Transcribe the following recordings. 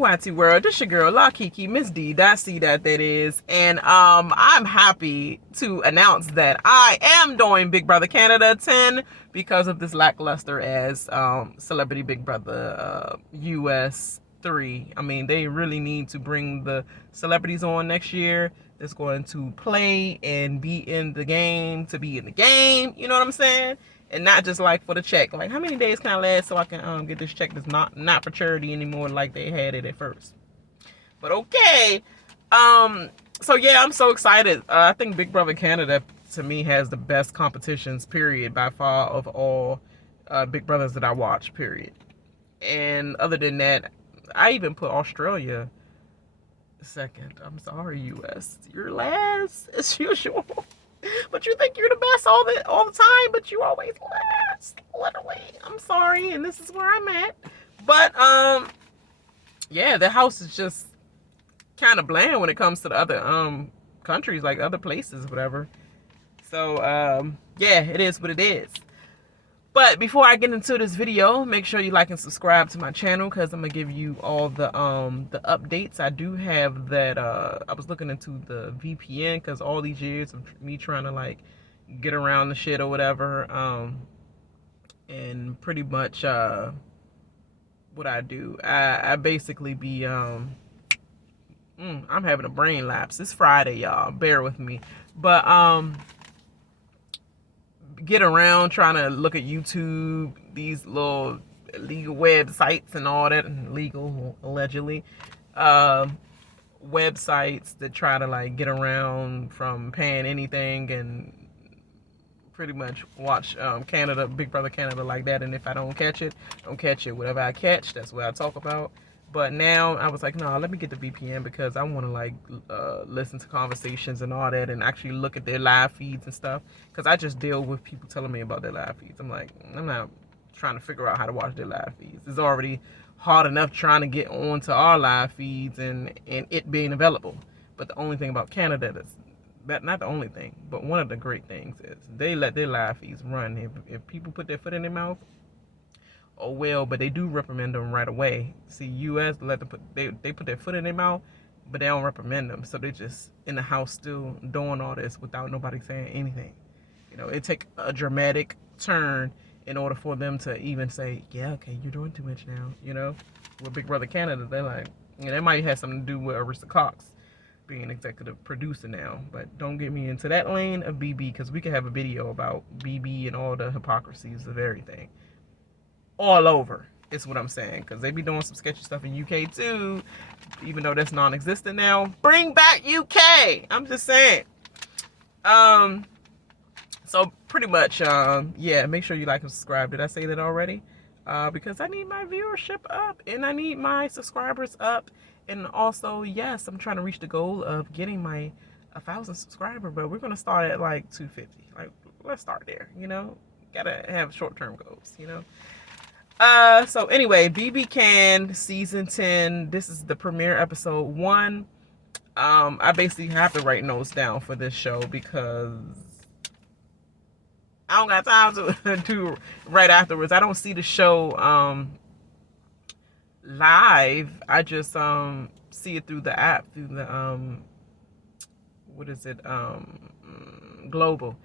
YT World, this your girl La Kiki, Miss D, that is, and I'm happy to announce that I am doing Big Brother Canada 10 because of this lackluster as Celebrity Big Brother US 3. I mean, they really need to bring the celebrities on next year that's going to play and be in the game to be in the game, you know what I'm saying? And not just like for the check. Like, how many days can I last so I can get this check that's not for charity anymore like they had it at first. But okay. So yeah, I'm so excited. I think Big Brother Canada to me has the best competitions, period, by far of all Big Brothers that I watch, period. And other than that, I even put Australia second. I'm sorry, US. You're last as usual. But you think you're the best all the time, but you always last. Literally. I'm sorry, and this is where I'm at. But yeah, the house is just kind of bland when it comes to the other countries, like other places, whatever. So yeah, it is what it is. But before I get into this video, make sure you like and subscribe to my channel because I'm gonna give you all the updates. I do have that. I was looking into the VPN because all these years of me trying to like get around the shit or whatever. And pretty much what I do, I basically be I'm having a brain lapse. It's Friday, y'all. Bear with me. But get around trying to look at YouTube, these little illegal websites and all that, and legal allegedly websites that try to like get around from paying anything and pretty much watch Canada, Big Brother Canada like that. And if I don't catch it, don't catch it. Whatever I catch, that's what I talk about. But now I was like, no, let me get the VPN because I want to like listen to conversations and all that and actually look at their live feeds and stuff. Because I just deal with people telling me about their live feeds. I'm like, I'm not trying to figure out how to watch their live feeds. It's already hard enough trying to get onto our live feeds and it being available. But the only thing about Canada that's not the only thing, but one of the great things is they let their live feeds run. If people put their foot in their mouth, oh well, but they do reprimand them right away. See, US they put their foot in their mouth, but they don't reprimand them. So they just in the house still doing all this without nobody saying anything. You know, it take a dramatic turn in order for them to even say, yeah, okay, you're doing too much now. You know, with Big Brother Canada, they're like, that might have something to do with Arista Cox being executive producer now. But don't get me into that lane of BB because we could have a video about BB and all the hypocrisies of everything. All over is what I'm saying, because they be doing some sketchy stuff in UK too, even though that's non-existent now. Bring back UK. I'm just saying. So pretty much yeah, make sure you like and subscribe. Did I say that already? Because I need my viewership up and I need my subscribers up, and also yes, I'm trying to reach the goal of getting my 1,000 subscriber, but we're gonna start at like 250. Like, let's start there, you know. Gotta have short-term goals, you know. So anyway, BB Can season 10. This is the premiere episode 1. I basically have to write notes down for this show because I don't got time to do right afterwards. I don't see the show live. I just see it through the app, through the what is it? Global.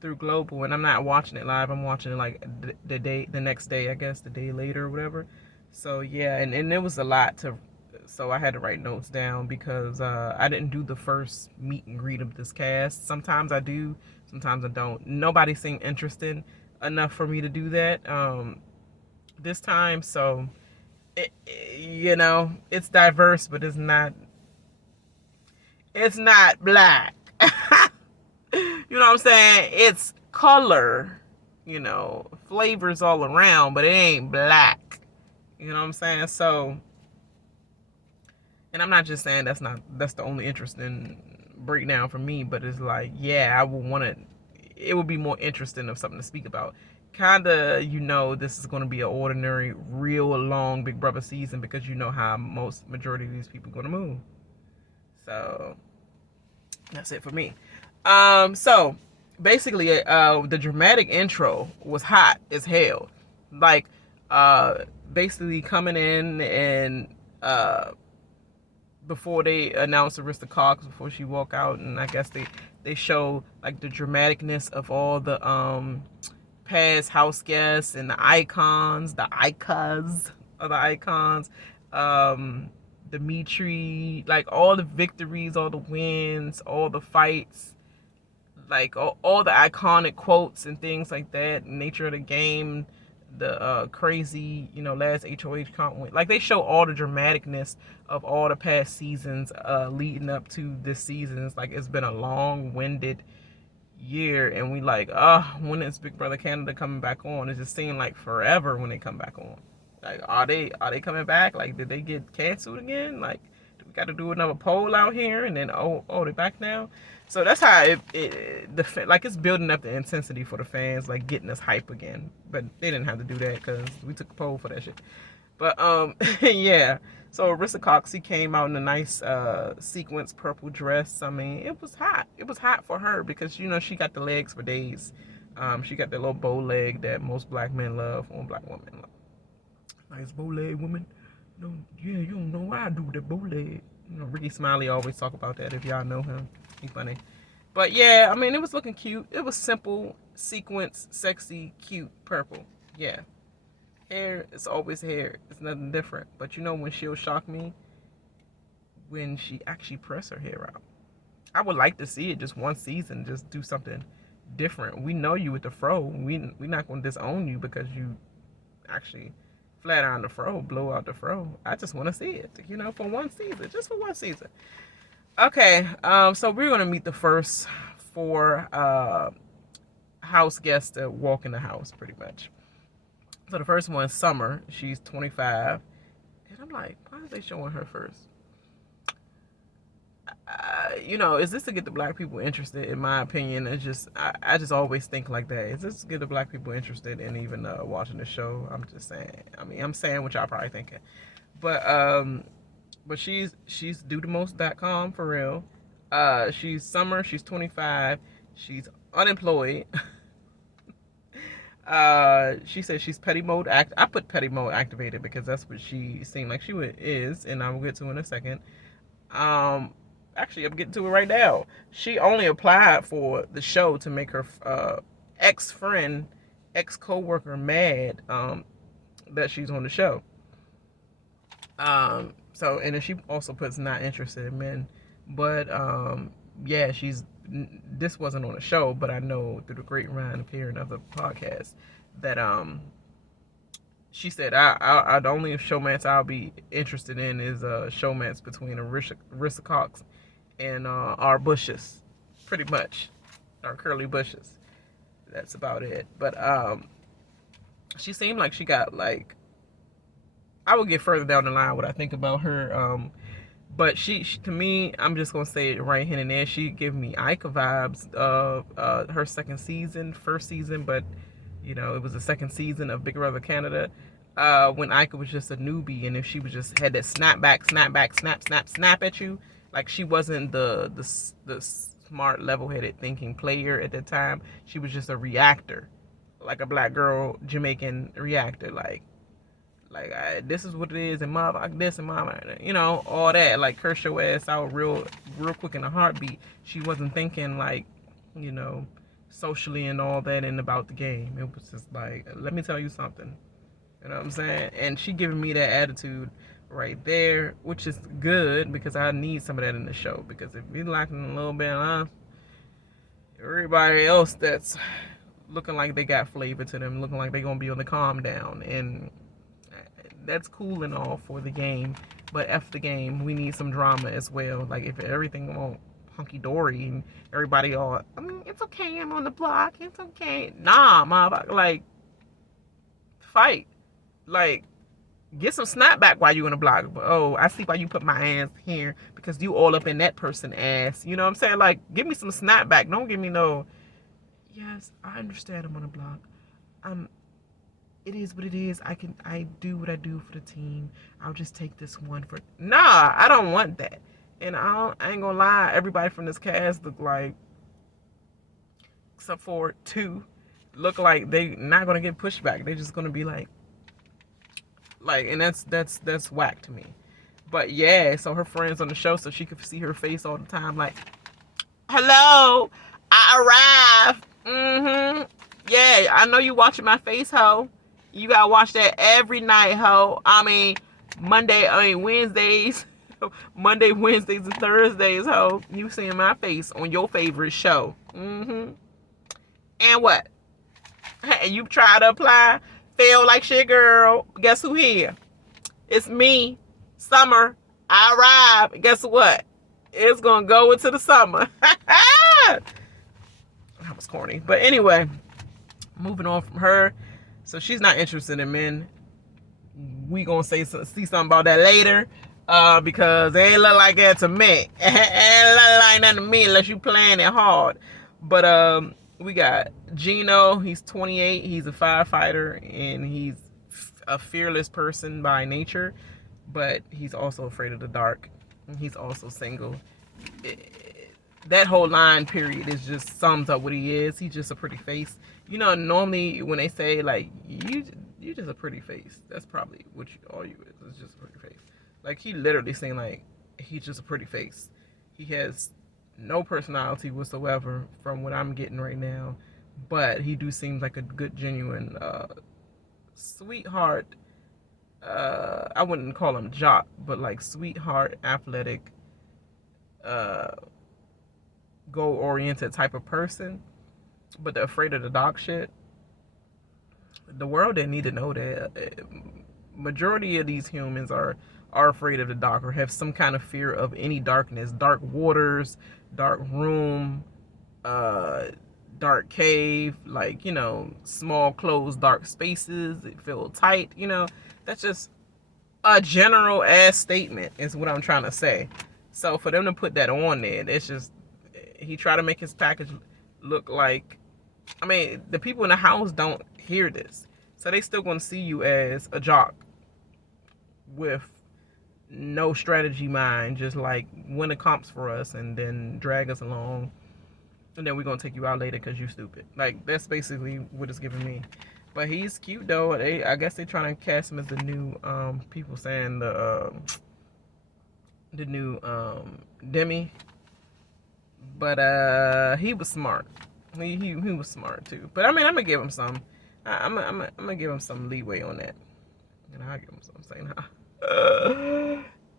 Through Global, and I'm not watching it live. I'm watching it like the next day, I guess, the day later or whatever. So yeah, and it was a lot so I had to write notes down because I didn't do the first meet and greet of this cast. Sometimes I do, sometimes I don't. Nobody seemed interested enough for me to do that this time. So you know, it's diverse, but it's not black. You know what I'm saying? It's color, you know, flavors all around, but it ain't black. You know what I'm saying? So, and I'm not just saying that's the only interesting breakdown for me, but it's like, yeah, I would want it would be more interesting of something to speak about. Kinda, you know, this is going to be an ordinary, real long Big Brother season because you know how majority of these people are going to move. So, that's it for me. So basically, the dramatic intro was hot as hell. Like, basically coming in and before they announce Arista Cox, before she walk out, and I guess they show like the dramaticness of all the past house guests and the icons, the icons of the icons, Dimitri, like all the victories, all the wins, all the fights, like all the iconic quotes and things like that, nature of the game, the crazy, last HOH comp win. Like they show all the dramaticness of all the past seasons leading up to this season. It's like it's been a long-winded year, and we like, when is Big Brother Canada coming back on? It just seemed like forever when they come back on. Like, are they coming back? Like, did they get canceled again? Like, do we got to do another poll out here? And then they're back now. So that's how it's building up the intensity for the fans, like getting us hype again. But they didn't have to do that because we took a poll for that shit. But yeah. So Arista Cox, he came out in a nice sequence purple dress. I mean, it was hot. It was hot for her because she got the legs for days. She got that little bow leg that most black men love on black women. Nice bow leg woman. You don't know what I do with that bow leg. Ricky Smiley always talk about that if y'all know him. He's funny. But yeah, I mean, it was looking cute. It was simple, sequence, sexy, cute, purple. Yeah. Hair, it's always hair. It's nothing different. But when she'll shock me? When she actually press her hair out. I would like to see it just one season, just do something different. We know you with the fro. We're not going to disown you because you actually flat iron the fro, blow out the fro. I just want to see it, for one season, just for one season. Okay, so we're going to meet the first 4 house guests that walk in the house, pretty much. So the first one is Summer. She's 25. And I'm like, why are they showing her first? Is this to get the black people interested? In my opinion, it's just I just always think like that. Is this to get the black people interested in even watching the show? I'm just saying. I mean, I'm saying what y'all probably thinking, but she's dothemost.com for real. She's Summer. She's 25. She's unemployed. She says she's petty mode I put petty mode activated because that's what she seemed like she is, and I'll get to in a second. Actually, I'm getting to it right now. She only applied for the show to make her ex-friend, ex-co-worker mad that she's on the show. And then she also puts not interested in men. But, yeah, this wasn't on the show, but I know through the grapevine of hearing other podcasts that, she said, the only showmance I'll be interested in is a showmance between Arista Cox and our bushes, pretty much, our curly bushes. That's about it. But she seemed like she got like, I will get further down the line what I think about her. But she to me, I'm just gonna say it right here and there. She gave me Ica vibes of her first season, but it was the second season of Big Brother Canada. When Ica was just a newbie, and if she was just had that snap at you, like she wasn't the smart, level-headed thinking player at that time. She was just a reactor, like a black girl Jamaican reactor, like this is what it is, and mom like this, and mom, all that, like curse your ass out real quick in a heartbeat. She wasn't thinking like, socially and all that and about the game. It was just like, let me tell you something. You know what I'm saying? And she giving me that attitude right there, which is good because I need some of that in the show. Because if we lacking a little bit of everybody else that's looking like they got flavor to them, looking like they gonna be on the calm down, and that's cool and all for the game, but F the game, we need some drama as well. Like if everything all hunky dory and everybody all, I mean, it's okay, I'm on the block, it's okay. Nah, motherfucker, like fight. Like, get some snapback while you in the block. Oh, I see why you put my ass here because you all up in that person's ass. You know what I'm saying? Like, give me some snapback. Don't give me no, yes, I understand I'm on the block. It is what it is. I do what I do for the team. I'll just take this one for, nah, I don't want that. And I ain't gonna lie, everybody from this cast look like, except for 2, look like they not gonna get pushed back. They're just gonna be like, and that's whack to me. But yeah, so her friends on the show, so she could see her face all the time, like, hello, I arrived. Yeah, I know you watching my face, ho. You gotta watch that every night, ho. Wednesdays. Monday, Wednesdays, and Thursdays, ho. You seeing my face on your favorite show. And what? And you try to apply, fail like shit, girl. Guess who here? It's me, Summer. I arrived. Guess what? It's gonna go into the summer. That was corny. But anyway, moving on from her. So she's not interested in men. We gonna see something about that later. Because they ain't look like that to me. Ain't look like that to me unless you playing it hard. But we got Gino. He's 28. He's a firefighter, and he's a fearless person by nature. But he's also afraid of the dark. And he's also single. That whole line period is just sums up what he is. He's just a pretty face. You know, normally when they say like you just a pretty face, that's probably what all you is. It's just a pretty face. Like, he literally saying, like, he's just a pretty face. He has no personality whatsoever from what I'm getting right now. But he do seem like a good, genuine, sweetheart. I wouldn't call him jock, but, like, sweetheart, athletic, goal-oriented type of person. But they're afraid of the dog shit. The world didn't need to know that. Majority of these humans are afraid of the dark or have some kind of fear of any darkness. Dark waters, dark room, dark cave, like, you know, small closed dark spaces that feel tight, you know. That's just a general ass statement is what I'm trying to say. So for them to put that on there, it's just, he tried to make his package look like, I mean, the people in the house don't hear this. So they still going to see you as a jock with no strategy mind, just like win the comps for us and then drag us along, and then we're gonna take you out later because you stupid. Like, that's basically what it's giving me. But he's cute though. I guess they're trying to cast him as the new people saying the new Demi. But he was smart. He was smart too. But I mean, I'm gonna give him some. I'm gonna give him some leeway on that. And I'll give him some saying huh.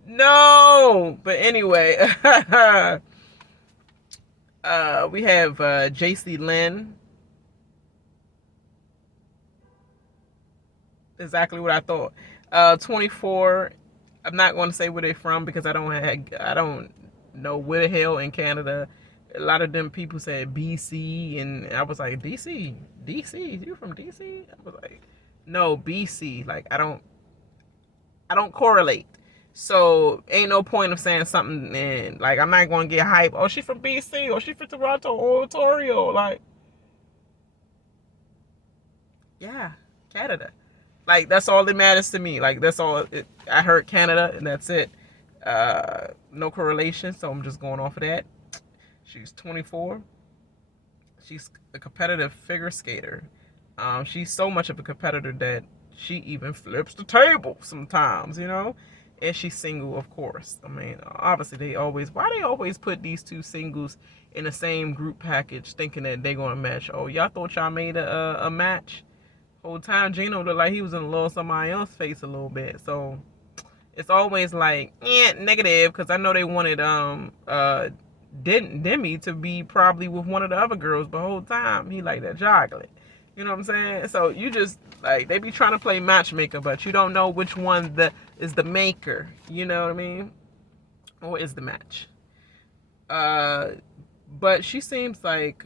No, but anyway, we have Jacey-Lynne. Exactly what I thought. 24. I'm not going to say where they're from because I don't know where the hell in Canada. A lot of them people said BC, and I was like, DC, you from DC? I was like, no, BC. Like, I don't correlate. So ain't no point of saying something and like I'm not gonna get hype. Oh, she from BC, or she from Toronto, or Ontario. Like, yeah, Canada. Like, that's all that matters to me. Like, that's all. I heard Canada, and that's it. No correlation, so I'm just going off of that. She's 24. She's a competitive figure skater. She's so much of a competitor that she even flips the table sometimes, you know. And she's single, of course. I mean, obviously why they always put these two singles in the same group package thinking that they're gonna match? Oh, y'all thought y'all made a match? Whole time Gino looked like he was in a little somebody else's face a little bit. So it's always like negative, because I know they wanted Demi to be probably with one of the other girls, but the whole time he like that chocolate. You know what I'm saying? So you just, like, they be trying to play matchmaker, but you don't know which one is the maker. You know what I mean? Or is the match. But she seems like,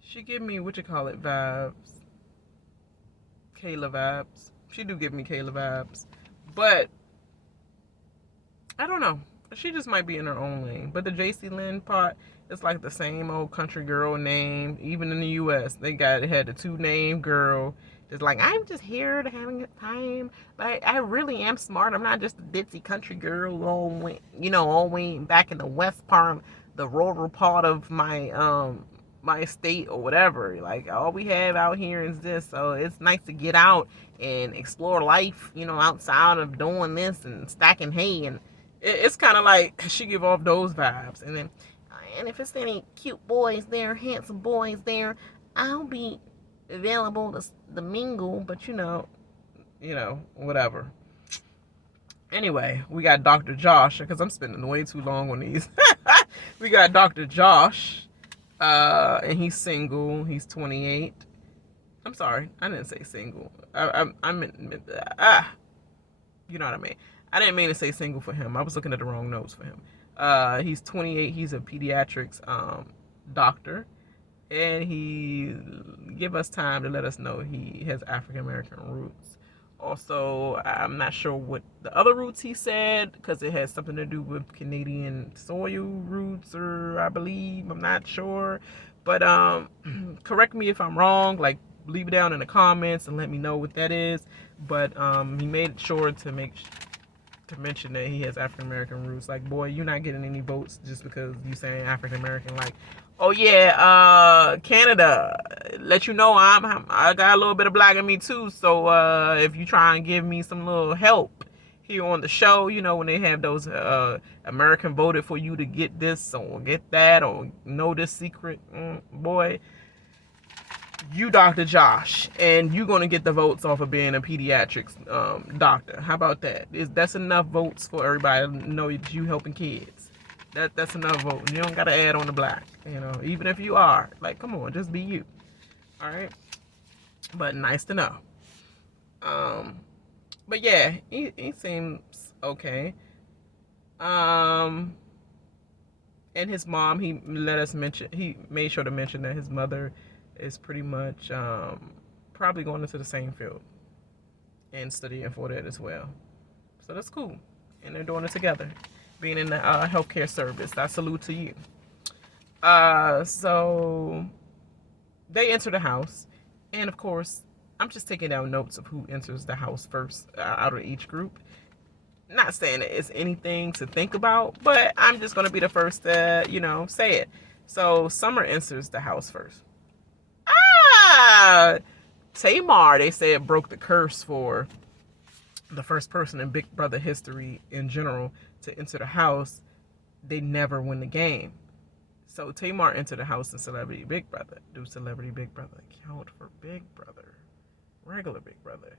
she give me, vibes. Kayla vibes. She do give me Kayla vibes. But, I don't know. She just might be in her own lane. But the Jacey-Lynne part, it's like the same old country girl name. Even in the U.S., they had the two-name girl. Just like, I'm just here to having a time. But I really am smart. I'm not just a ditzy country girl all way back in the west part, the rural part of my my estate or whatever. Like, all we have out here is this. So it's nice to get out and explore life, outside of doing this and stacking hay. And it's kind of like she give off those vibes. And then, and if it's any cute boys there, handsome boys there, I'll be available to mingle. But whatever. Anyway, we got Dr. Josh, because I'm spending way too long on these. We got Dr. Josh, and he's single. He's 28. I'm sorry, I didn't say single. I meant you know what I mean. I didn't mean to say single for him. I was looking at the wrong notes for him. He's 28. He's a pediatrics doctor, and he give us time to let us know he has African American roots. Also, I'm not sure what the other roots he said, because it has something to do with Canadian soil roots, or I believe, I'm not sure. But correct me if I'm wrong. Like, leave it down in the comments and let me know what that is. But he made sure to mention that he has African American roots. Like, boy, you're not getting any votes just because you saying African American. Like, oh yeah, Canada, let you know I got a little bit of black in me too. So if you try and give me some little help here on the show, when they have those American voted for you to get this or get that or know this secret, boy, you Dr. Josh, and you're going to get the votes off of being a pediatrics doctor. How about that? That's enough votes for everybody to know that you helping kids. That's enough vote. You don't got to add on the black, even if you are. Like, come on, just be you. All right? But nice to know. But yeah, he seems okay. And his mom, he made sure to mention that his mother is pretty much probably going into the same field and studying for that as well. So that's cool. And they're doing it together. Being in the healthcare service. I salute to you. So they enter the house. And of course, I'm just taking down notes of who enters the house first out of each group. Not saying that it's anything to think about, but I'm just going to be the first to, say it. So Summer enters the house first. Tamar, they said, broke the curse for the first person in Big Brother history in general to enter the house. They never win the game. So Tamar entered the house in Celebrity Big Brother. Do Celebrity Big Brother count for Big Brother? Regular Big Brother.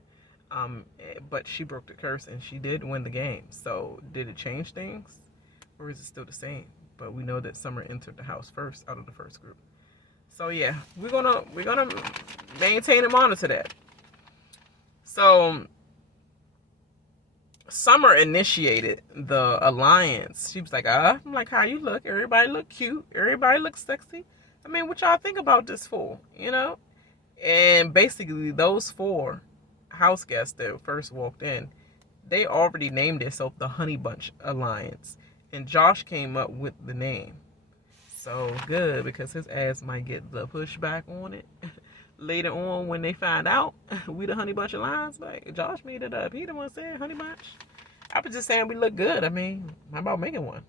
But she broke the curse and she did win the game. So did it change things? Or is it still the same? But we know that Summer entered the house first out of the first group. So yeah, we're gonna maintain and monitor that. So Summer initiated the alliance. She was like, I'm like, how you look? Everybody look cute. Everybody look sexy. I mean, what y'all think about this for? And basically, those 4 house guests that first walked in, they already named themselves the Honey Bunch Alliance. And Josh came up with the name. So good, because his ass might get the pushback on it later on when they find out we the Honey Bunch Alliance. Like, Josh made it up. He the one saying Honey Bunch. I was just saying we look good. I mean, how about making one?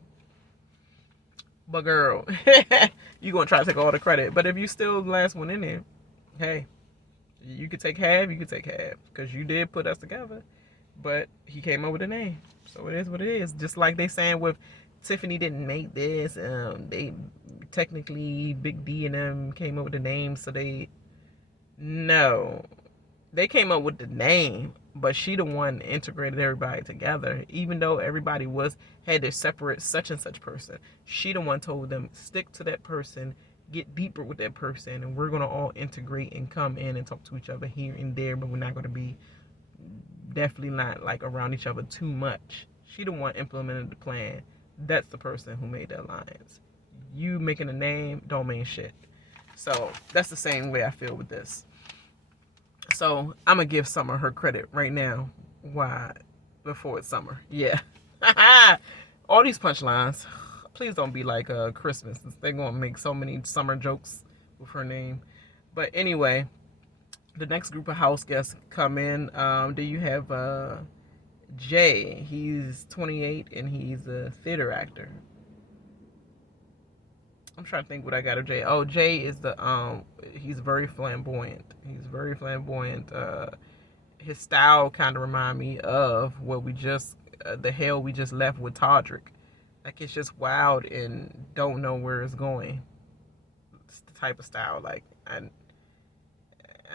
But girl, you gonna try to take all the credit. But if you still the last one in there, hey, you could take half, because you did put us together. But he came up with a name, so it is what it is. Just like they saying with Tiffany didn't make this. They technically Big D and them came up with the name, so they came up with the name, but she the one integrated everybody together. Even though everybody had their separate such and such person, she the one told them stick to that person, get deeper with that person, and we're gonna all integrate and come in and talk to each other here and there, but we're not gonna be definitely not like around each other too much. She the one implemented the plan. That's the person who made the alliance. You making a name don't mean shit. So that's the same way I feel with this. So I'm gonna give Summer her credit right now. Why? Before it's Summer. Yeah. All these punchlines. Please don't be like Christmas. They're gonna make so many summer jokes with her name. But anyway, the next group of house guests come in. Do you have Jay? He's 28 and he's a theater actor. I'm trying to think what I got of Jay. Oh, Jay is he's very flamboyant. He's very flamboyant. His style kind of remind me of what we just, the hell we just left with Todrick. Like, it's just wild and don't know where it's going. It's the type of style. Like, I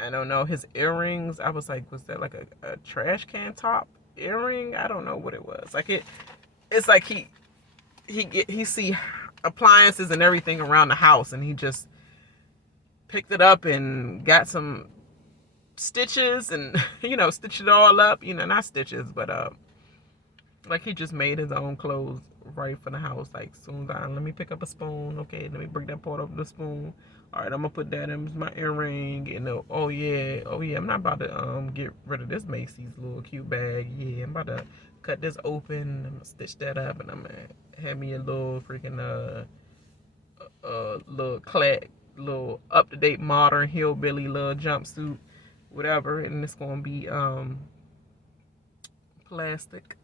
don't know. His earrings, I was like, was that like a trash can top earring? I don't know what it was. Like, it's like he see appliances and everything around the house, and he just picked it up and got some stitches and stitched it all up. Not stitches, but like, he just made his own clothes right for the house. Like, soon as let me pick up a spoon. Okay, let me break that part of the spoon. All right, I'm gonna put that in my earring. And oh yeah, I'm not about to get rid of this Macy's little cute bag. Yeah, I'm about to cut this open. I'm gonna stitch that up, and I'm gonna have me a little freaking little up to date modern hillbilly little jumpsuit, whatever. And it's gonna be plastic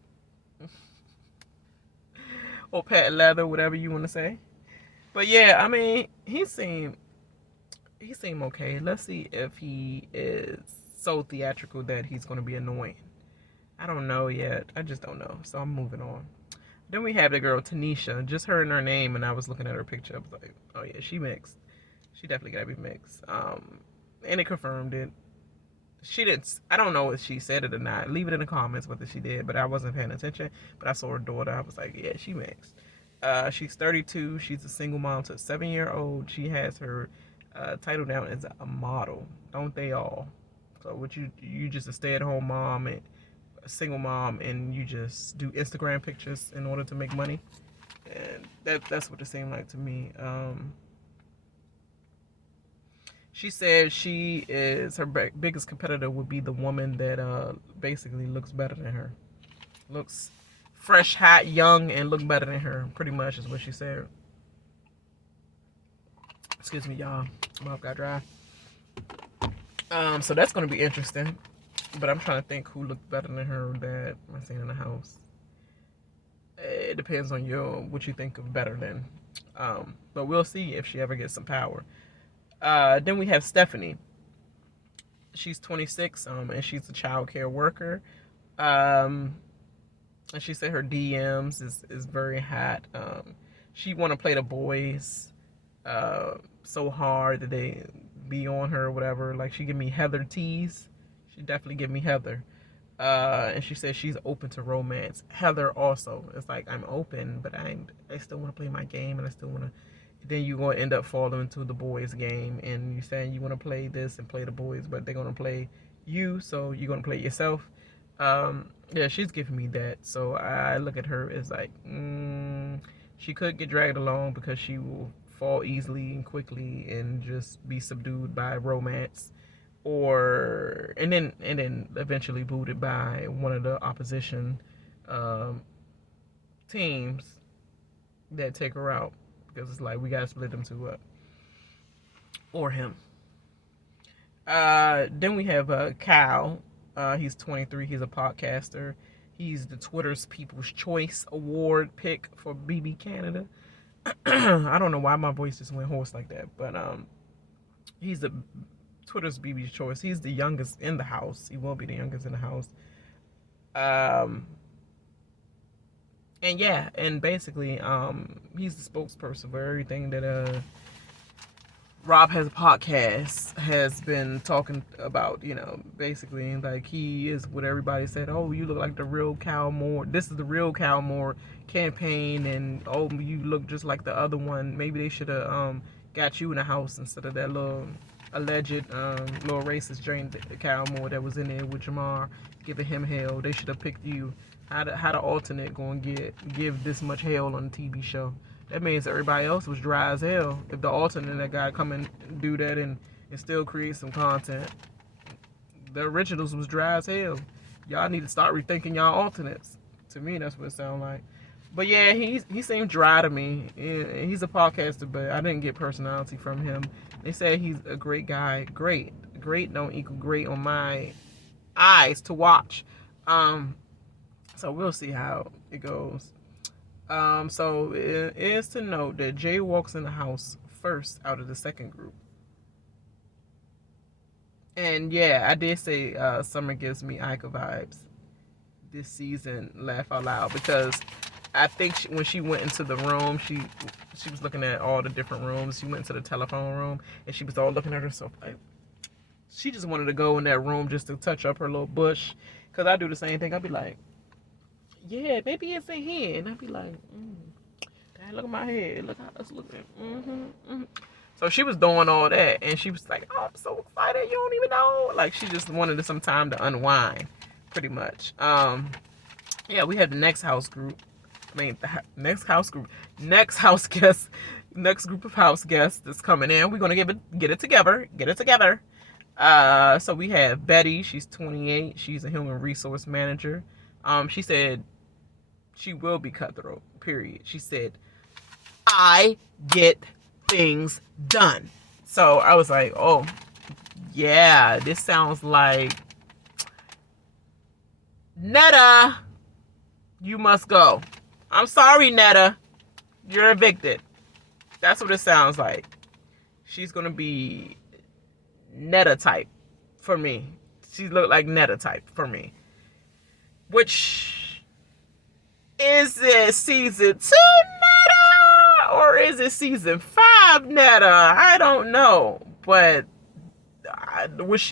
or patent leather, whatever you want to say. But yeah, I mean, he seemed okay. Let's see if he is so theatrical that he's going to be annoying. I don't know yet. I just don't know. So I'm moving on. Then we have the girl Tanisha. Just heard her name, and I was looking at her picture. I was like, oh yeah, she mixed. She definitely got to be mixed. And it confirmed it. She didn't. I don't know if she said it or not. Leave it in the comments whether she did. But I wasn't paying attention. But I saw her daughter. I was like, yeah, she mixed. She's 32. She's a single mom to a 7-year-old. She has her title down as a model. Don't they all? So what you just a stay-at-home mom and a single mom, and you just do Instagram pictures in order to make money. And that's what it seemed like to me. She said her biggest competitor would be the woman that basically looks better than her. Looks fresh, hot, young, and look better than her. Pretty much is what she said. Excuse me, y'all. My mouth got dry. So that's going to be interesting. But I'm trying to think who looked better than her that I seen in the house. It depends on what you think of better than. But we'll see if she ever gets some power. Then we have Stephanie. She's 26, and she's a child care worker. And she said her DMs is very hot. She want to play the boys so hard that they be on her or whatever. Like, she give me Heather tease. She definitely give me Heather. And she says she's open to romance. Heather also. It's like, I'm open, but I still want to play my game, and I still want to. Then you're going to end up falling into the boys' game, and you're saying you want to play this and play the boys, but they're going to play you, so you're going to play yourself. Yeah, she's giving me that. So I look at her as like, she could get dragged along because she will fall easily and quickly and just be subdued by romance, and then eventually booted by one of the opposition teams that take her out, because it's like, we gotta split them two up, or him. Then we have Kyle. He's 23. He's a podcaster. He's the Twitter's People's Choice Award pick for BB Canada. I don't know why my voice just went hoarse like that, but he's the Twitter's BB's Choice. He's the youngest in the house. He will be the youngest in the house. And yeah, and basically, he's the spokesperson for everything that Rob Has a Podcast has been talking about, basically. Like, he is what everybody said, oh, you look like the real Cal Moore. This is the real Cal Moore campaign, and oh, you look just like the other one. Maybe they should have got you in the house instead of that little alleged little racist Jane Cal Moore that was in there with Jamar giving him hell. They should have picked you. How the alternate going to give this much hell on the TV show? That means everybody else was dry as hell. If the alternate that guy come and do that and still create some content, the originals was dry as hell. Y'all need to start rethinking y'all alternates. To me, that's what it sounds like. But yeah, he seemed dry to me. He's a podcaster, but I didn't get personality from him. They say he's a great guy. Great don't equal great on my eyes to watch. So we'll see how it goes. So it is to note that Jay walks in the house first out of the second group. And yeah, I did say Summer gives me Ica vibes this season, laugh out loud, because I think when she went into the room, she was looking at all the different rooms. She went into the telephone room, and she was all looking at herself like, she just wanted to go in that room just to touch up her little bush. Because I do the same thing. I'd be like, yeah, maybe it's in here. And I'd be like, Dad, look at my head. Look how it's looking. So she was doing all that, and she was like, oh, I'm so excited. You don't even know. Like, she just wanted some time to unwind, pretty much. Yeah, we had the next house group. Next house group. Next house guest. Next group of house guests that's coming in. We're going to get it together. Get it together. So we have Betty. She's 28. She's a human resource manager. She said she will be cutthroat, period. She said, I get things done. So I was like, oh, yeah, this sounds like Netta, you must go. I'm sorry, Netta. You're evicted. That's what it sounds like. She's going to be Netta type for me. She looked like Netta type for me. Which, is it season 2 Netta? Or is it season 5 Netta? I don't know. But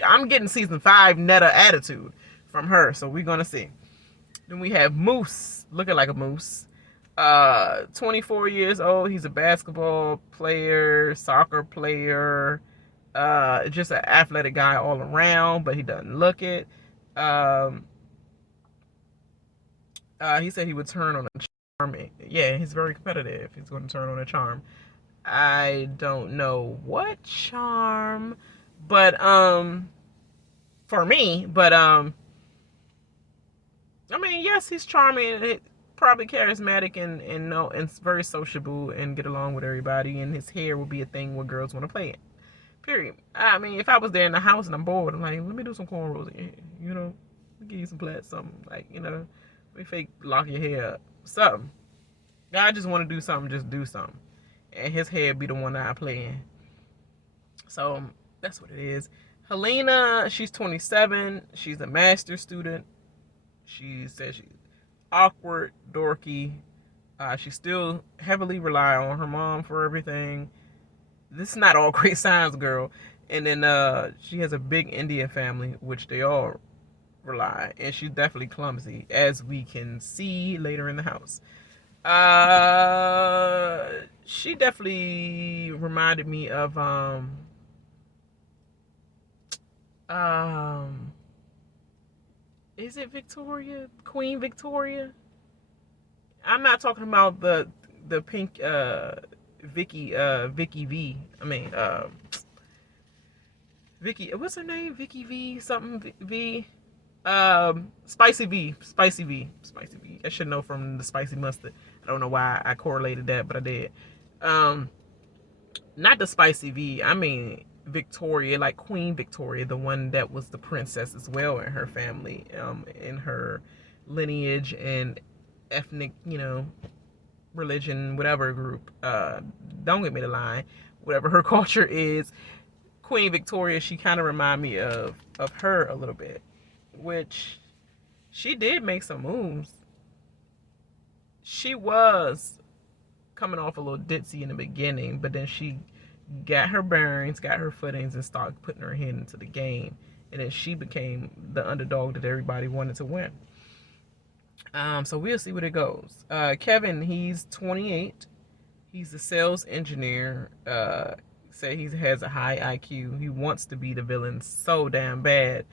I'm getting season 5 Netta attitude from her. So we're going to see. Then we have Moose, looking like a moose. 24 years old. He's a basketball player, soccer player, just an athletic guy all around, but he doesn't look it. He said he would turn on a charm. Yeah, he's very competitive. He's going to turn on a charm. I don't know what charm, but for me, but I mean, yes, he's charming. Probably charismatic and very sociable and get along with everybody. And his hair will be a thing where girls want to play it. Period. I mean, if I was there in the house and I'm bored, I'm like, let me do some cornrows again. You know, give you some plaits, something like, you know, let me fake lock your hair up, something. I just want to do something, just do something. And his hair be the one that I play in. So that's what it is. Haleena, she's 27. She's a master's student. She says she's awkward, dorky. She still heavily rely on her mom for everything. This is not all great signs, girl. And then she has a big Indian family, which they all rely. And she's definitely clumsy, as we can see later in the house. She definitely reminded me of is it Victoria? Queen Victoria? I'm not talking about the pink Vicky V. I mean Vicky, what's her name? Vicky V something V. Spicy V. I should know from the spicy mustard. I don't know why I correlated that, but I did. Not the spicy V. I mean Victoria, like Queen Victoria, the one that was the princess as well in her family, in her lineage and ethnic, you know, religion, whatever group. Don't get me the line. Whatever her culture is, Queen Victoria, she kind of remind me of her a little bit, which she did make some moves. She was coming off a little ditzy in the beginning, but then she got her bearings, got her footings, and started putting her head into the game. And then she became the underdog that everybody wanted to win. So we'll see where it goes. Kevin, he's 28. He's a sales engineer. Say he has a high IQ. He wants to be the villain so damn bad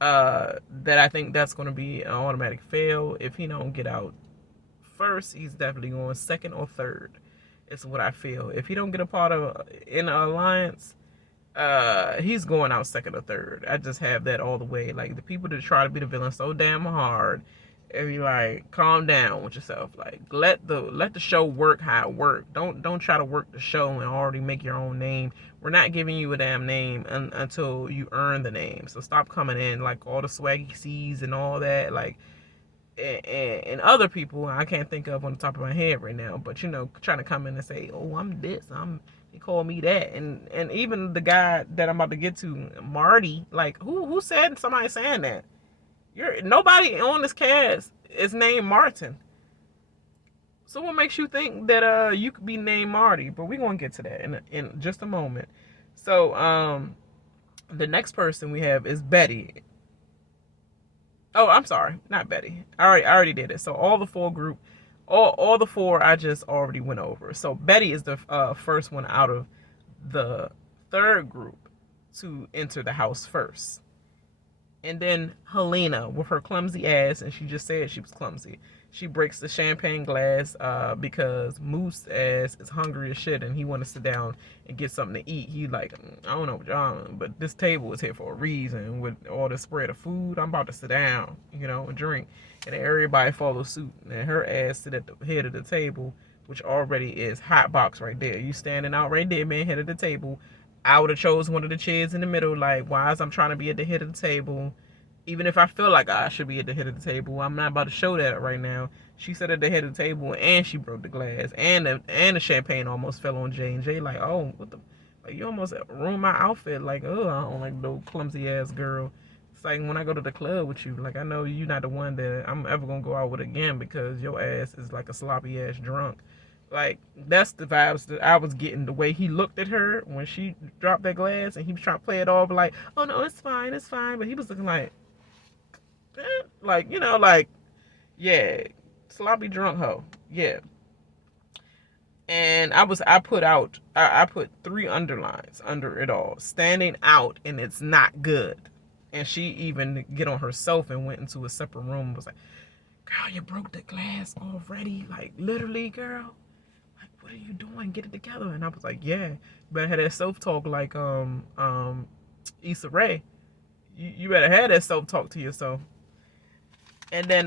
that I think that's going to be an automatic fail. If he don't get out first, he's definitely going second or third. It's what I feel. If he don't get a part of in an alliance, he's going out second or third. I just have that all the way. Like, the people that try to be the villain so damn hard, and you like, calm down with yourself. Like, let the show work how it works. Don't try to work the show and already make your own name. We're not giving you a damn name until you earn the name. So stop coming in like all the swaggy C's and all that. Like, and other people I can't think of on the top of my head right now, but trying to come in and say, oh, I'm this, they call me that, and even the guy that I'm about to get to, Marty, like who said somebody saying that? Nobody on this cast is named Martin. So what makes you think that you could be named Marty? But we're gonna get to that in just a moment. So the next person we have is Betty. Oh, I'm sorry, not Betty. I already did it. So all the four I just already went over. So Betty is the first one out of the third group to enter the house first. And then Haleena with her clumsy ass, and she just said she was clumsy. She breaks the champagne glass because Moose ass is hungry as shit and he want to sit down and get something to eat. He like, I don't know what y'all, but this table is here for a reason. With all the spread of food, I'm about to sit down, and drink. And everybody follows suit. And her ass sit at the head of the table, which already is hot box right there. You standing out right there, man, head of the table. I would have chose one of the chairs in the middle. Like, why is I'm trying to be at the head of the table? Even if I feel like I should be at the head of the table, I'm not about to show that right now. She sat at the head of the table and she broke the glass, and the champagne almost fell on J&J. Like, oh, what the, like, you almost ruined my outfit. Like, oh, I don't like no clumsy ass girl. It's like when I go to the club with you, like, I know you're not the one that I'm ever gonna go out with again because your ass is like a sloppy ass drunk. Like, that's the vibes that I was getting. The way he looked at her when she dropped that glass, and he was trying to play it off like, oh no, it's fine, but he was looking like, like, like, yeah, sloppy drunk hoe, yeah. And I put 3 underlines under it all: standing out, and it's not good. And she even get on herself and went into a separate room and was like, girl, you broke the glass already, like, literally, girl, like, what are you doing, get it together. And I was like, yeah, but I had that self-talk like Issa Rae. You better have that self-talk to yourself. And then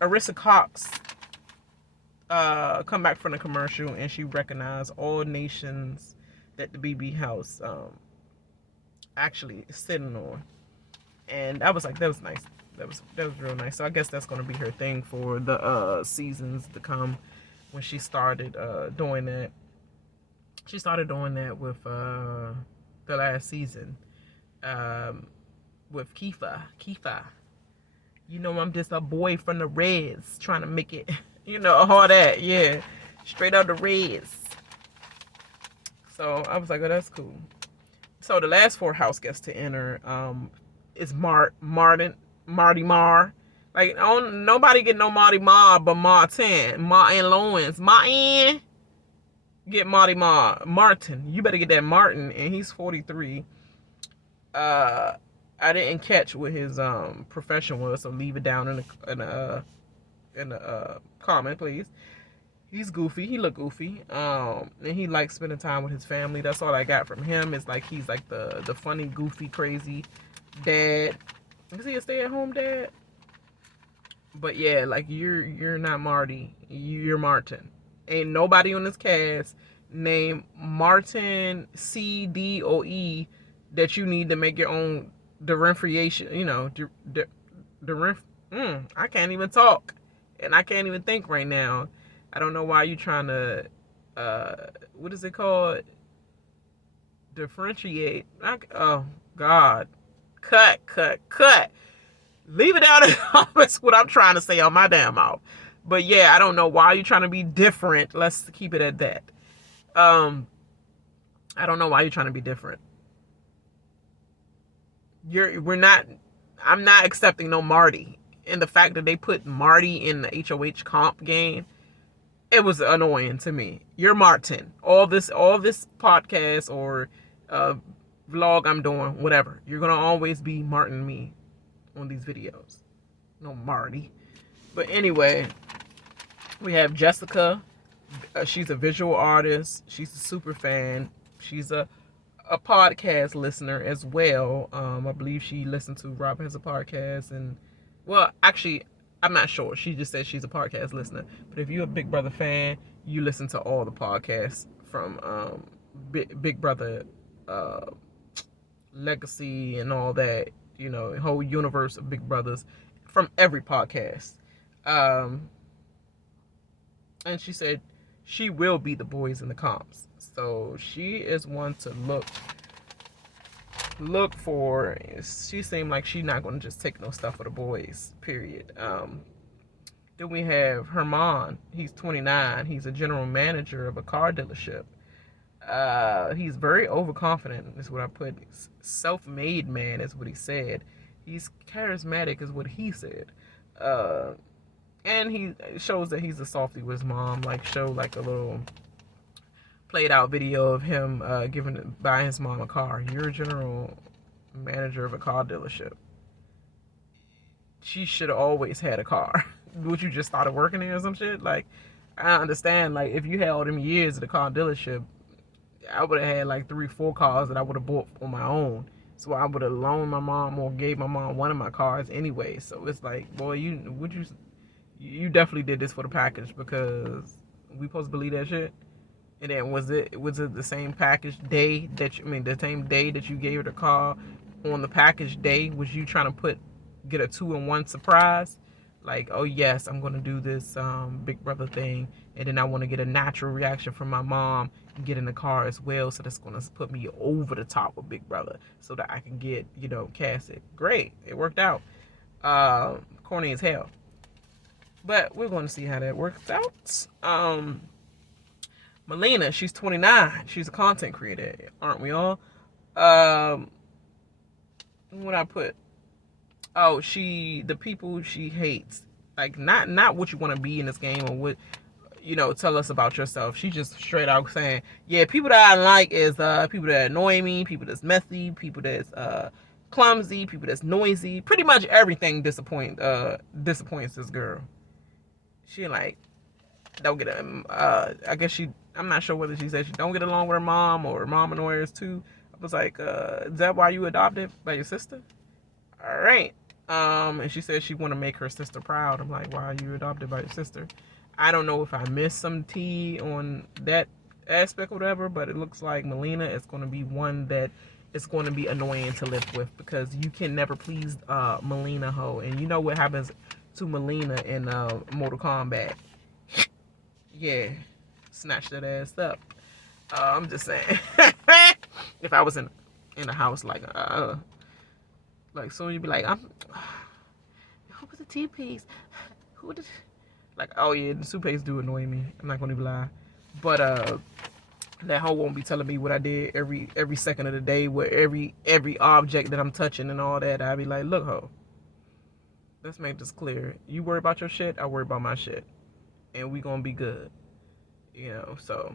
Arissa Cox come back from the commercial, and she recognized all nations that the BB house actually is sitting on. And I was like, that was nice. That was real nice. So I guess that's gonna be her thing for the seasons to come. When she started doing that, she started doing that with the last season with Kifa. I'm just a boy from the Reds trying to make it, all that. Yeah, straight out the Reds. So I was like, oh, that's cool. So the last 4 house guests to enter is Marty Mar. Like, nobody get no Marty Mar but Martin. Martin Lawrence. Martin. Get Marty Mar. Martin. You better get that Martin, and he's 43. I didn't catch what his profession was, so leave it down in the comment, please. He's goofy. He look goofy. And he likes spending time with his family. That's all I got from him. Is like he's like the funny, goofy, crazy dad. Is he a stay-at-home dad? But yeah, like you're not Marty. You're Martin. Ain't nobody on this cast named Martin C, D, or E that you need to make your own differentiation. I can't even talk, and I can't even think right now. I don't know why you trying to what is it called? Differentiate. Oh God. Cut. Leave it down in the comments what I'm trying to say on my damn mouth. But yeah, I don't know why you're trying to be different. Let's keep it at that. I don't know why you're trying to be different. I'm not accepting no Marty. And the fact that they put Marty in the HOH comp game, it was annoying to me. You're Martin. All this podcast or vlog I'm doing, whatever. You're gonna always be Martin me on these videos. No Marty. But anyway, we have Jessica. She's a visual artist. She's a super fan. She's a podcast listener as well. I believe she listened to Rob Has a Podcast, and well, actually, I'm not sure. She just said she's a podcast listener. But if you're a Big Brother fan, you listen to all the podcasts from Big Brother Legacy and all that. Whole universe of Big Brothers from every podcast. Um, and she said she will be the boys in the comps. So she is one to look for. She seemed like she's not going to just take no stuff for the boys, period. Then we have Hermann. He's 29. He's a general manager of a car dealership. He's very overconfident, is what I put. Self-made man is what he said. He's charismatic is what he said. And he shows that he's a softie with his mom. Like, show like a little played out video of him buying his mom a car. You're a general manager of a car dealership. She should have always had a car. Would you just started working there or some shit? Like, I understand, like, if you had all them years at the car dealership, I would have had like 3-4 cars that I would have bought on my own. So I would have loaned my mom or gave my mom one of my cars anyway. So it's like, boy, you definitely did this for the package, because we supposed to believe that shit. And then was it the same package day the same day that you gave her the car? On the package day, was you trying to get a 2-in-1 surprise? Like, oh yes, I'm gonna do this Big Brother thing, and then I want to get a natural reaction from my mom and get in the car as well, so that's gonna put me over the top with Big Brother, so that I can get, cast it. Great, it worked out. Corny as hell, but we're going to see how that works out. Melina, she's 29. She's a content creator, aren't we all? What I put? Oh, the people she hates, like not what you want to be in this game, or what, tell us about yourself. She just straight out saying, yeah, people that I like is people that annoy me, people that's messy, people that's clumsy, people that's noisy. Pretty much everything disappoints this girl. She like don't get I guess I'm not sure whether she said she don't get along with her mom, or her mom annoys her too. I was like, is that why you adopted by your sister? All right. And she said she want to make her sister proud. I'm like, why are you adopted by your sister? I don't know if I missed some tea on that aspect or whatever, but it looks like Melina is going to be one that is going to be annoying to live with, because you can never please Melina ho. And you know what happens to Melina in Mortal Kombat. Yeah, snatch that ass up. I'm just saying. If I was in a house like soon you'd be like, who was the toothpaste? Who did? Like, oh yeah, the toothpaste do annoy me. I'm not gonna lie, but that hoe won't be telling me what I did every second of the day with every object that I'm touching and all that. I'd be like, look, hoe, let's make this clear. You worry about your shit, I worry about my shit, and we gonna be good. So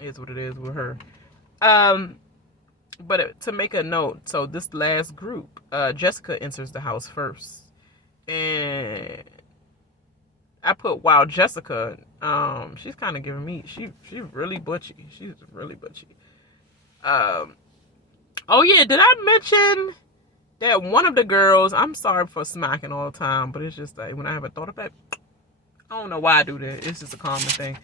it's what it is with her. But to make a note, so this last group, Jessica enters the house first, and I put, wow, Jessica, she's kind of giving me, she's really butchy. She's really butchy. Oh yeah, did I mention that one of the girls, I'm sorry for smacking all the time, but it's just like when I have a thought of that, I don't know why I do that. It's just a common thing.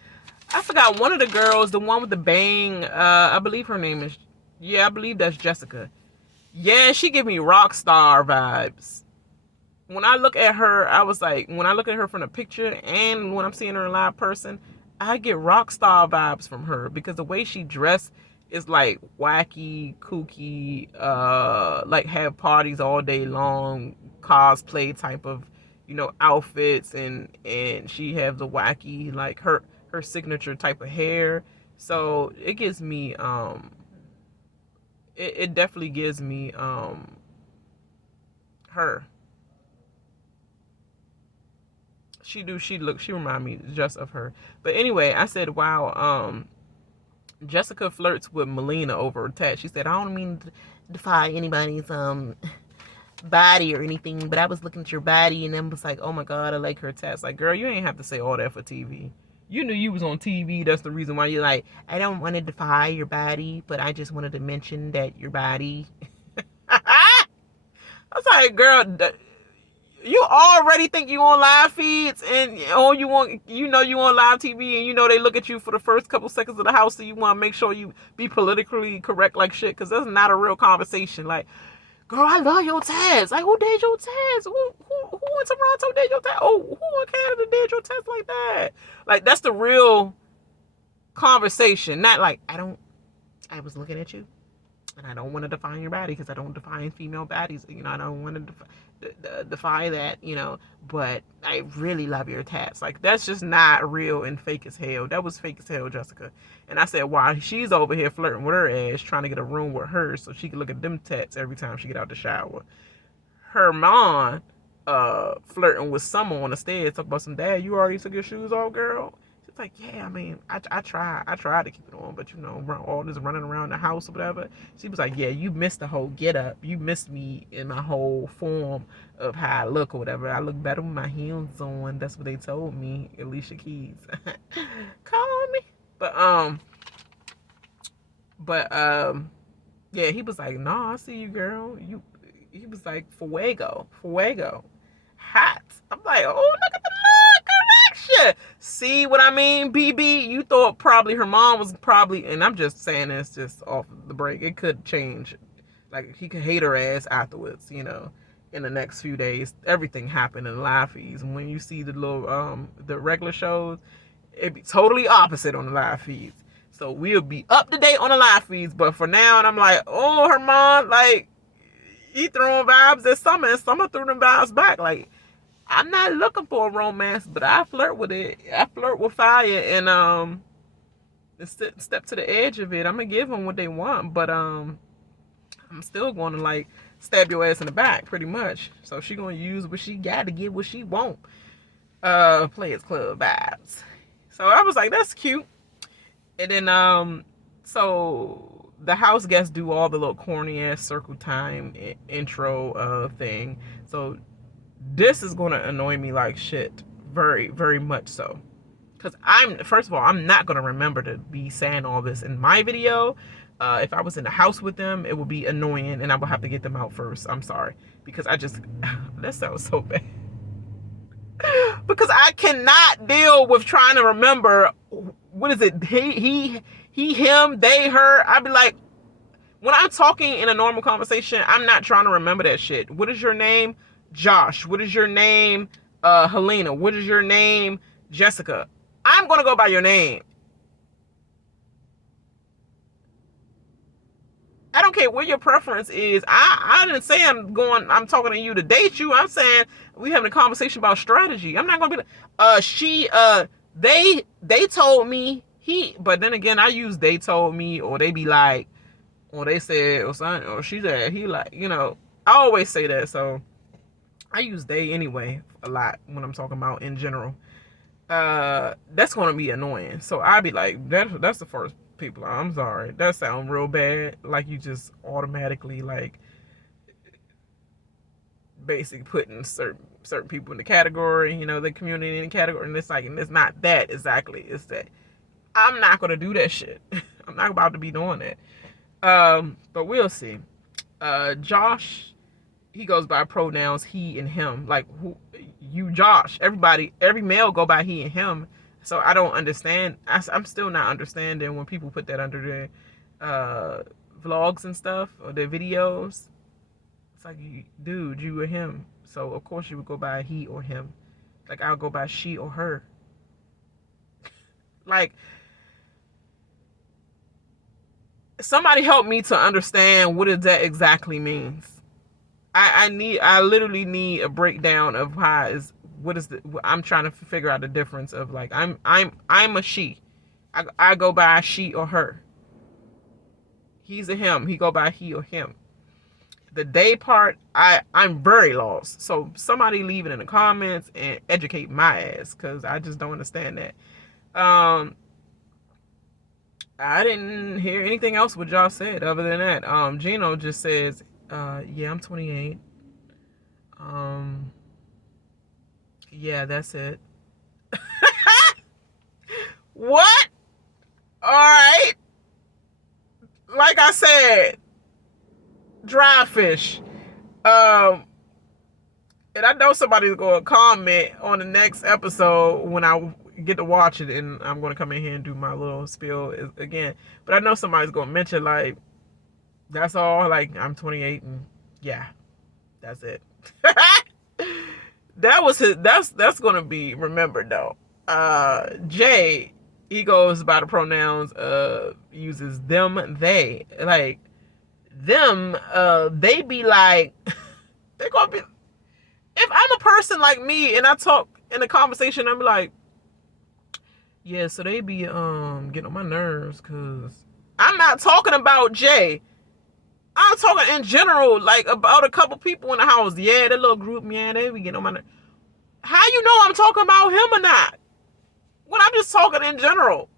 I forgot one of the girls, the one with the bang, I believe her name is, yeah, I believe that's Jessica. Yeah, she give me rock star vibes. When I look at her, I was like, when I look at her from the picture and when I'm seeing her in live person, I get rock star vibes from her, because the way she dressed is like wacky, kooky, like have parties all day long, cosplay type of, outfits, and she have the wacky, like her signature type of hair. So it gives me, it definitely gives me, her. She remind me just of her. But anyway, I said, wow, Jessica flirts with Melina over a text. She said, I don't mean to defy anybody's body or anything, but I was looking at your body and then was like, oh my god, I like her tats. Like, girl, you ain't have to say all that for TV. You knew you was on TV. That's the reason why you're like, I don't want to defy your body, but I just wanted to mention that your body. I was like, girl, you already think you on live feeds, and you on live TV, and they look at you for the first couple seconds of the house, so you want to make sure you be politically correct like shit, because that's not a real conversation. Like, girl, I love your tats. Like, who did your tats? Who in Toronto did your tats? Oh, who in Canada did your tats like that? Like, that's the real conversation. Not like, I was looking at you, and I don't want to define your body because I don't define female bodies. You know, I don't want to defy that, you know, but I really love your tats. Like, that's just not real and fake as hell. That was fake as hell, Jessica. And I said, why? She's over here flirting with her ass, trying to get a room with her so she can look at them tats every time she get out the shower. Hermann flirting with someone on the stairs, talking about some, dad, you already took your shoes off, girl? Like, yeah, I mean, I tried to keep it on, but you know, all this running around the house or whatever. She was like, yeah, you missed the whole get up. You missed me in my whole form of how I look or whatever. I look better with my heels on. That's what they told me. Alicia Keys. Call me. Yeah, he was like, nah, I see you, girl. He was like, fuego. Hot. I'm like, oh, look at the correction. See what I mean, BB? You thought probably her mom was probably, and I'm just saying this just off the break. It could change. Like, he could hate her ass afterwards, you know, in the next few days. Everything happened in live feeds. And when you see the little, the regular shows, it'd be totally opposite on the live feeds. So we'll be up to date on the live feeds. But for now, and I'm like, oh, her mom, like, he throwing vibes at Summer, and Summer threw them vibes back. Like, I'm not looking for a romance, but I flirt with it. I flirt with fire, and step to the edge of it. I'm gonna give them what they want, but I'm still going to like stab your ass in the back, pretty much. So she gonna use what she got to get what she want. Players Club vibes. So I was like, that's cute. And then so the house guests do all the little corny ass circle time intro thing. So this is going to annoy me like shit. Very, very much so. Because first of all, I'm not going to remember to be saying all this in my video. If I was in the house with them, it would be annoying and I would have to get them out first. I'm sorry. Because that sounds so bad. Because I cannot deal with trying to remember, what is it? He, him, they, her. I'd be like, when I'm talking in a normal conversation, I'm not trying to remember that shit. What is your name? Josh. What is your name? Haleena. What is your name? Jessica. I'm going to go by your name. I don't care what your preference is. I didn't say I'm talking to you to date you. I'm saying we having a conversation about strategy. I'm not going to be like, they told me but then again, I use they told me, or they be like, or they said, or something, or she said, he like, you know, I always say that. So I use they anyway a lot when I'm talking about in general. That's going to be annoying. So I'd be like, that's the first people. I'm sorry. That sounds real bad. Like you just automatically like basically putting certain people in the category, you know, the community in the category. And it's like, and it's not that exactly. It's that I'm not going to do that shit. I'm not about to be doing that. But we'll see. Josh, he goes by pronouns he and him. Like, who, you, Josh. Every male go by he and him. So I don't understand. I'm still not understanding when people put that under their vlogs and stuff, or their videos. It's like, dude, you or him. So of course you would go by he or him. Like, I'll go by she or her. Like, somebody help me to understand what does that exactly means. I literally need a breakdown of I'm trying to figure out the difference of, like, I'm a she. I go by she or her. He's a him. He go by he or him. The they part, I'm very lost. So somebody leave it in the comments and educate my ass, because I just don't understand that. I didn't hear anything else what y'all said other than that. Gino just says, yeah, I'm 28. Yeah, that's it. What? All right. Like I said, dry fish. And I know somebody's going to comment on the next episode when I get to watch it, and I'm going to come in here and do my little spiel again. But I know somebody's going to mention, like, that's all, like, I'm 28 and Yeah, that's it. That was his. That's gonna be remembered though. Jay, he goes by the pronouns. Uses them, they. Like them. They be like. They're gonna be. If I'm a person like me and I talk in a conversation, I'm like, yeah. So they be getting on my nerves because I'm not talking about Jay. I'm talking in general, like about a couple people in the house. Yeah, that little group, yeah, they be getting on my nerves. How you know I'm talking about him or not? When I'm just talking in general.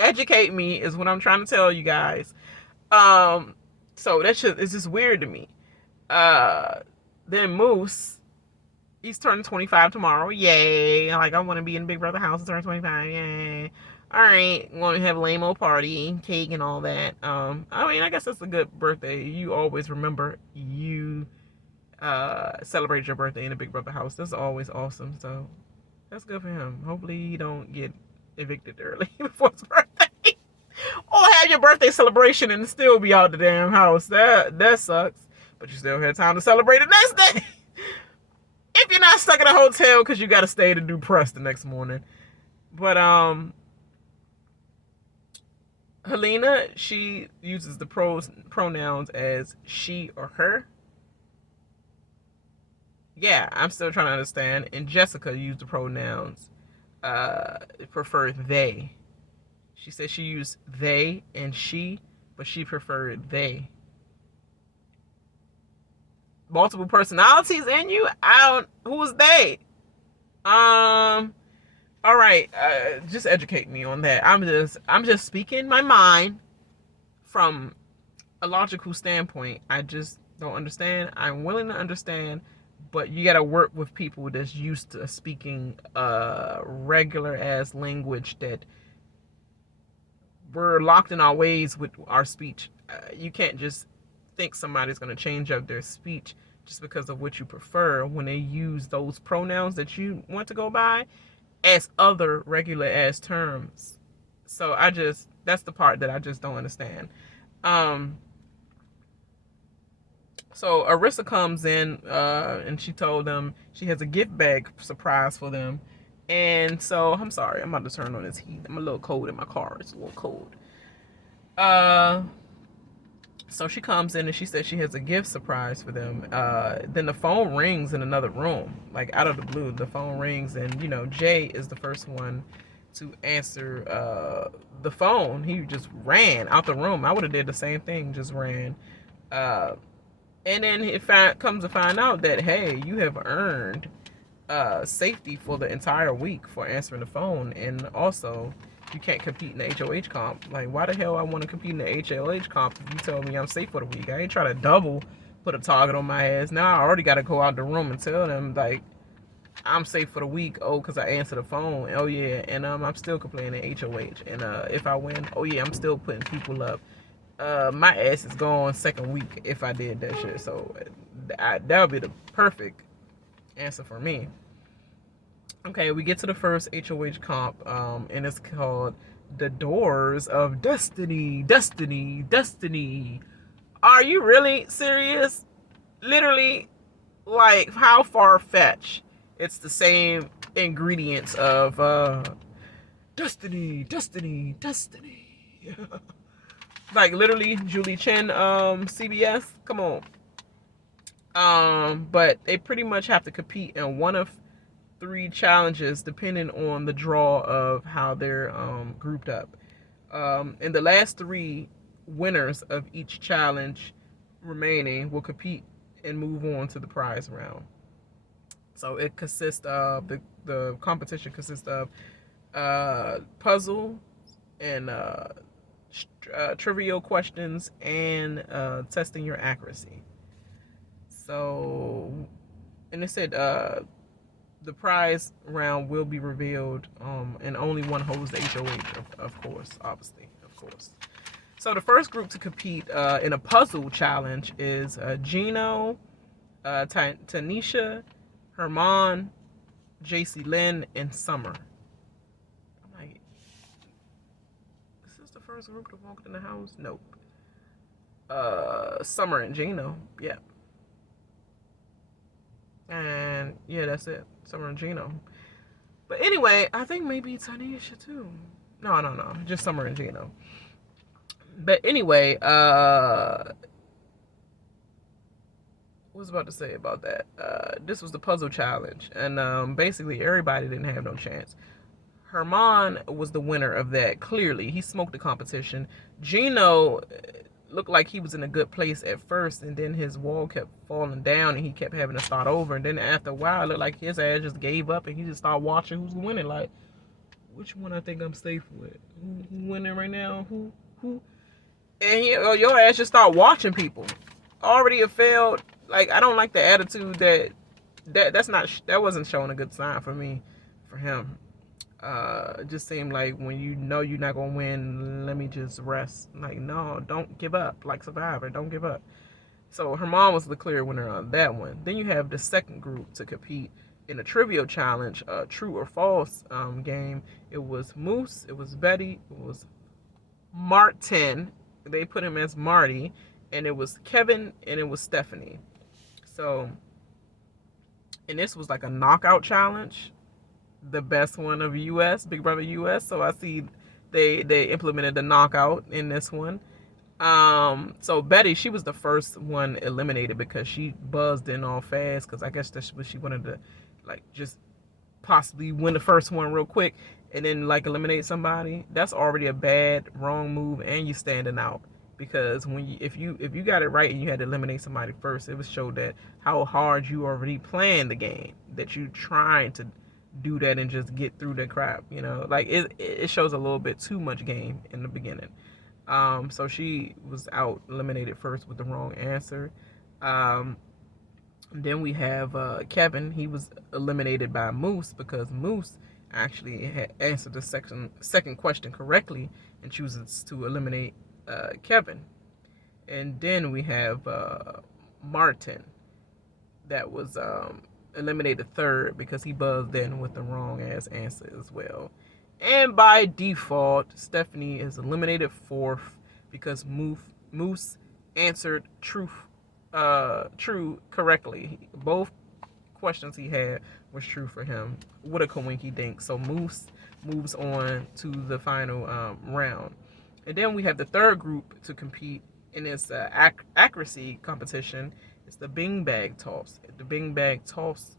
Educate me is what I'm trying to tell you guys. So that shit is just weird to me. Then Moose, he's turning 25 tomorrow. Yay. Like, I want to be in Big Brother house and turn 25. Yay. Alright, want to have a lame-o party, cake and all that. I mean, I guess that's a good birthday. You always remember you celebrate your birthday in a Big Brother house. That's always awesome. So that's good for him. Hopefully he don't get evicted early before his birthday. Or have your birthday celebration and still be out the damn house. That sucks. But you still had time to celebrate the next day. If you're not stuck in a hotel because you got to stay to do press the next morning. But Haleena, she uses the pronouns as she or her. Yeah, I'm still trying to understand. And Jessica used the pronouns preferred they. She said she used they and she, but she preferred they. Multiple personalities in you? Who was they? All right, just educate me on that. I'm just speaking my mind from a logical standpoint. I just don't understand. I'm willing to understand, but you got to work with people that's used to speaking regular ass language that we're locked in our ways with our speech. You can't just think somebody's going to change up their speech just because of what you prefer when they use those pronouns that you want to go by as other regular ass terms. So that's the part that I just don't understand. So Arissa comes in and she told them she has a gift bag surprise for them. And so, I'm sorry, I'm about to turn on this heat. I'm a little cold in my car. It's a little cold. So she comes in and she says she has a gift surprise for them. Then the phone rings in another room, like out of the blue. The phone rings and Jay is the first one to answer the phone. He just ran out the room. I would have did the same thing, just ran. And then it comes to find out that, hey, you have earned safety for the entire week for answering the phone, and also you can't compete in the HOH comp. Like, why the hell I want to compete in the HOH comp if you tell me I'm safe for the week? I ain't trying to double put a target on my ass. Now I already got to go out the room and tell them, like, I'm safe for the week. Oh, because I answered the phone. Oh, yeah. And I'm still complaining HOH. And if I win, oh, yeah, I'm still putting people up. My ass is gone second week if I did that shit. So that would be the perfect answer for me. Okay, we get to the first HOH comp, and it's called The Doors of Destiny. Destiny. Destiny. Are you really serious? Literally, like, how far-fetched? It's the same ingredients of Destiny. Destiny. Destiny. Like, literally, Julie Chen, CBS. Come on. But they pretty much have to compete in one of 3 challenges depending on the draw of how they're grouped up. And the last 3 winners of each challenge remaining will compete and move on to the prize round. So it consists of the competition consists of puzzle and trivial questions and testing your accuracy. So, and it said the prize round will be revealed, and only one holds the HOH, of course, obviously, of course. So the first group to compete in a puzzle challenge is Gino, Tanisha, Hermon, Jacey-Lynne, and Summer. I'm like, is this the first group to walk in the house? Nope. Summer and Gino. Yeah. And yeah, that's it. Summer and Gino. But anyway, I think maybe Tanisha too. No. Just Summer and Gino. But anyway, what was I about to say about that? This was the puzzle challenge, and basically everybody didn't have no chance. Hermann was the winner of that. Clearly, he smoked the competition. Gino looked like he was in a good place at first, and then his wall kept falling down, and he kept having to start over. And then after a while, it looked like his ass just gave up, and he just started watching who's winning. Like, which one I think I'm safe with? Who winning right now? Who? And your ass just start watching people. Already a failed. Like, I don't like the attitude that wasn't showing a good sign for me, for him. It just seemed like when you know you're not gonna win, let me just rest. Like, no, don't give up. Like Survivor, don't give up. So Hermon was the clear winner on that one. Then you have the second group to compete in a trivia challenge, true or false game. It was Moose, it was Betty, it was Martin. They put him as Marty, and it was Kevin, and it was Stephanie. So, and this was like a knockout challenge, the best one of US, Big Brother US. So I see they implemented the knockout in this one. So Betty, she was the first one eliminated because she buzzed in all fast, because I guess that's what she wanted to, like, just possibly win the first one real quick and then like eliminate somebody. That's already a bad, wrong move, and you standing out. Because when if you got it right and you had to eliminate somebody first, it was showed that how hard you already playing the game, that you trying to do that and just get through the crap, like it shows a little bit too much game in the beginning. So she was out, eliminated first with the wrong answer. Then we have Kevin. He was eliminated by Moose because Moose actually had answered the second question correctly and chooses to eliminate Kevin. And then we have Martin, that was eliminated third because he buzzed in with the wrong ass answer as well. And by default, Stephanie is eliminated fourth because Moose answered true correctly. Both questions he had was true for him. What a coinky dink. So Moose moves on to the final round. And then we have the third group to compete in this accuracy competition. It's the Bing Bag Toss. The Bing Bag Toss,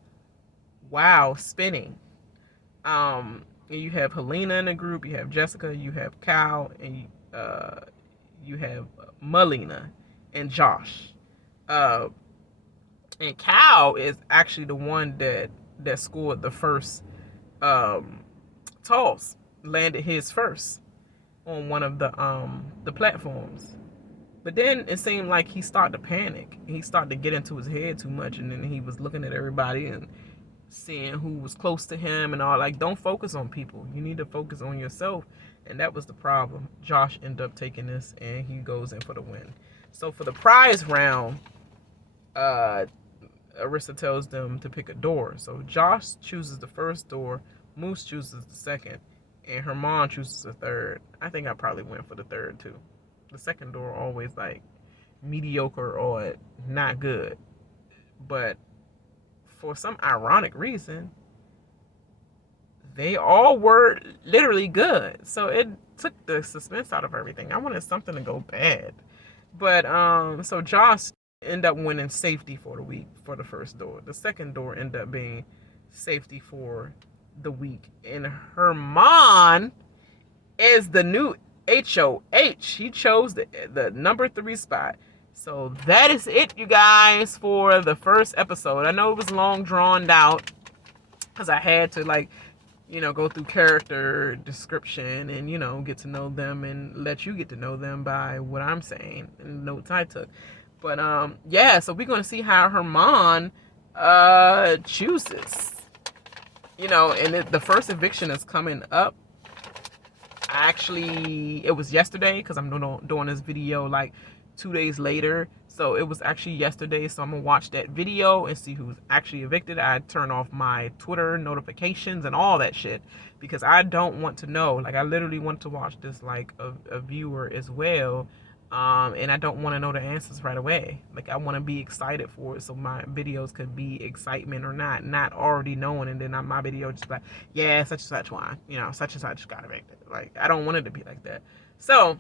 wow, spinning. And you have Haleena in the group, you have Jessica, you have Cal, and you have Melina and Josh. And Cal is actually the one that scored the first toss, landed his first on one of the platforms. But then it seemed like he started to panic. He started to get into his head too much, and then he was looking at everybody and seeing who was close to him and all. Like, don't focus on people. You need to focus on yourself. And that was the problem. Josh ended up taking this, and he goes in for the win. So for the prize round, Arista tells them to pick a door. So Josh chooses the first door, Moose chooses the second, and Hermon chooses the third. I think I probably went for the third too. The second door always like mediocre or not good. But for some ironic reason, they all were literally good. So it took the suspense out of everything. I wanted something to go bad. But so Josh ended up winning safety for the week for the first door. The second door ended up being safety for the week. And Hermon is the new HOH. He chose the number 3 spot. So that is it, you guys, for the first episode. I know it was long, drawn out, because I had to, like, go through character description and, get to know them and let you get to know them by what I'm saying and notes I took. But, yeah, so we're going to see how Hermon chooses. And the first eviction is coming up. Actually, it was yesterday because I'm doing this video like 2 days later. So it was actually yesterday. So I'm going to watch that video and see who's actually evicted. I turn off my Twitter notifications and all that shit because I don't want to know. Like, I literally want to watch this like a viewer as well. And I don't want to know the answers right away. Like, I want to be excited for it, so my videos could be excitement or not already knowing, and then my video just like, yeah, such and such one, you know, such and such got evicted. Like, I don't want it to be like that. So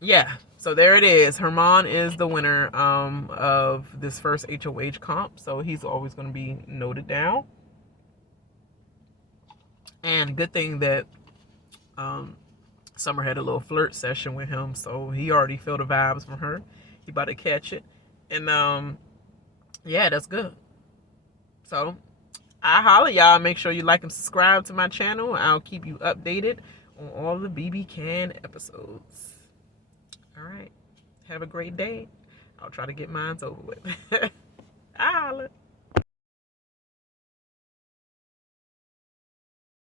yeah, so there it is. Hermon is the winner of this first HOH comp, so he's always going to be noted down. And good thing that Summer had a little flirt session with him, so he already felt the vibes from her. He about to catch it. And yeah, that's good. So I holla y'all. Make sure you like and subscribe to my channel. I'll keep you updated on all the BB Can episodes. All right, have a great day. I'll try to get mine over with.